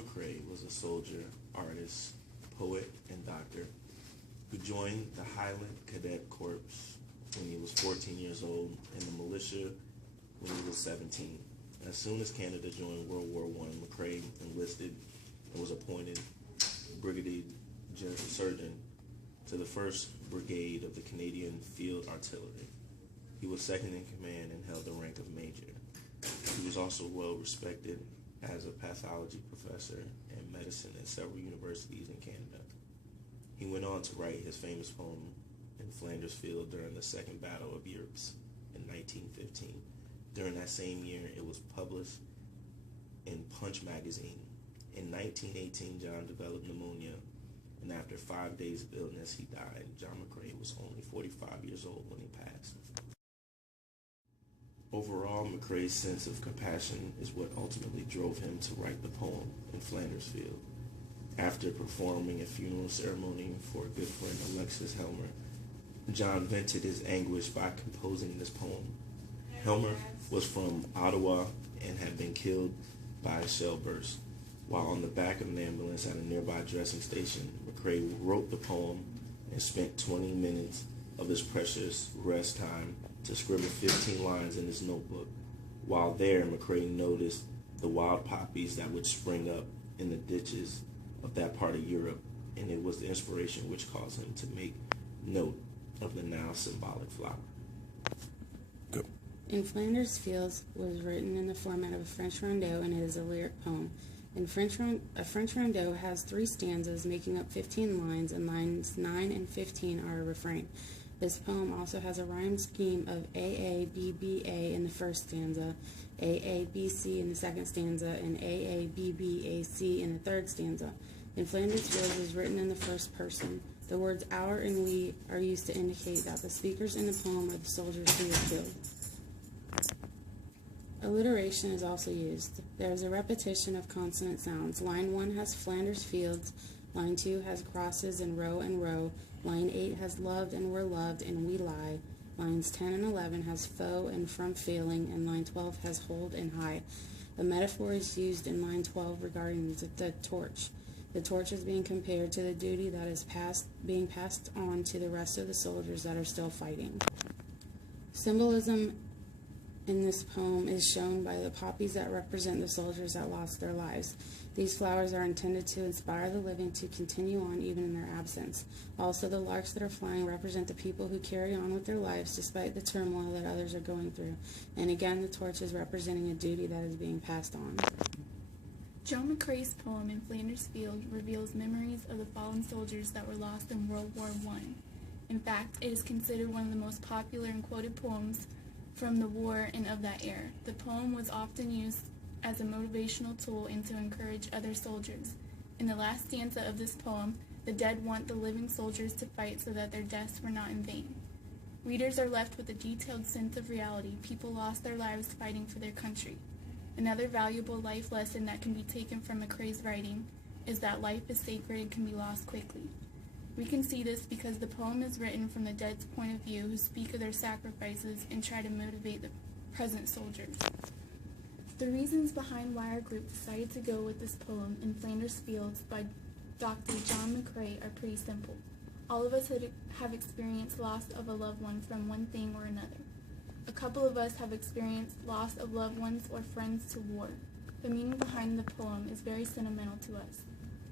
McCrae was a soldier, artist, poet, and doctor who joined the Highland Cadet Corps when he was 14 years old and the militia when he was 17. As soon as Canada joined World War I, McCrae enlisted and was appointed brigadier surgeon to the 1st Brigade of the Canadian Field Artillery. He was second in command and held the rank of major. He was also well respected as a pathology professor and medicine at several universities in Canada. He went on to write his famous poem in Flanders Field during the Second Battle of Ypres in 1915. During that same year, it was published in Punch magazine. In 1918, John developed pneumonia, and after 5 days of illness, he died. John McCrae was only 45 years old when he passed. Overall, McCrae's sense of compassion is what ultimately drove him to write the poem in Flanders Field. After performing a funeral ceremony for a good friend, Alexis Helmer, John vented his anguish by composing this poem. Helmer was from Ottawa and had been killed by a shell burst. While on the back of an ambulance at a nearby dressing station, McCrae wrote the poem and spent 20 minutes of his precious rest time to scribble 15 lines in his notebook. While there, McCrae noticed the wild poppies that would spring up in the ditches of that part of Europe, and it was the inspiration which caused him to make note of the now symbolic flower. Go. In Flanders Fields was written in the format of a French rondeau, and it is a lyric poem. A French rondeau has 3 stanzas making up 15 lines, and lines 9 and 15 are a refrain. This poem also has a rhyme scheme of A-A-B-B-A in the first stanza, A-A-B-C in the second stanza, and A-A-B-B-A-C in the third stanza. In Flanders Fields was written in the first person. The words our and we are used to indicate that the speakers in the poem are the soldiers who were killed. Alliteration is also used. There is a repetition of consonant sounds. Line 1 has Flanders Fields, line 2 has crosses and row, line 8 has loved and were loved and we lie, lines 10 and 11 has foe and from failing, and line 12 has hold and high. A metaphor is used in line 12 regarding the torch. The torch is being compared to the duty that is being passed on to the rest of the soldiers that are still fighting. Symbolism in this poem is shown by the poppies that represent the soldiers that lost their lives. These flowers are intended to inspire the living to continue on even in their absence. Also, the larks that are flying represent the people who carry on with their lives despite the turmoil that others are going through. And again, the torch is representing a duty that is being passed on. John McCrae's poem in Flanders Field reveals memories of the fallen soldiers that were lost in World War I. In fact, it is considered one of the most popular and quoted poems from the war and of that era. The poem was often used as a motivational tool and to encourage other soldiers. In the last stanza of this poem, the dead want the living soldiers to fight so that their deaths were not in vain. Readers are left with a detailed sense of reality. People lost their lives fighting for their country. Another valuable life lesson that can be taken from McCrae's writing is that life is sacred and can be lost quickly. We can see this because the poem is written from the dead's point of view, who speak of their sacrifices and try to motivate the present soldiers. The reasons behind why our group decided to go with this poem in Flanders Fields by Dr. John McCrae are pretty simple. All of us have experienced loss of a loved one from one thing or another. A couple of us have experienced loss of loved ones or friends to war. The meaning behind the poem is very sentimental to us.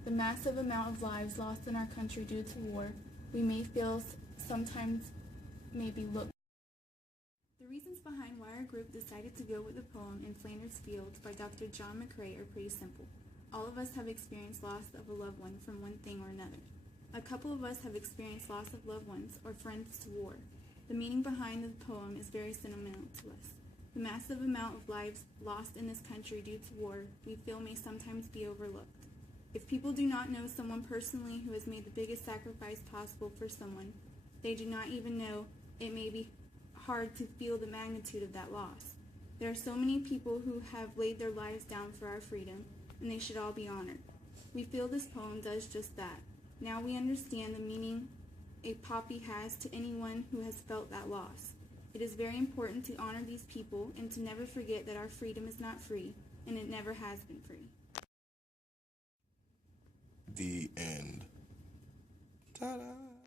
The massive amount of lives lost in our country due to war, we may feel sometimes may be looked. The reasons behind why our group decided to go with the poem in Flanders Fields by Dr. John McCrae are pretty simple. All of us have experienced loss of a loved one from one thing or another. A couple of us have experienced loss of loved ones or friends to war. The meaning behind the poem is very sentimental to us. The massive amount of lives lost in this country due to war, we feel may sometimes be overlooked. If people do not know someone personally who has made the biggest sacrifice possible for someone, they do not even know it may be hard to feel the magnitude of that loss. There are so many people who have laid their lives down for our freedom, and they should all be honored. We feel this poem does just that. Now we understand the meaning a poppy has to anyone who has felt that loss. It is very important to honor these people and to never forget that our freedom is not free, and it never has been free. The end. Ta-da!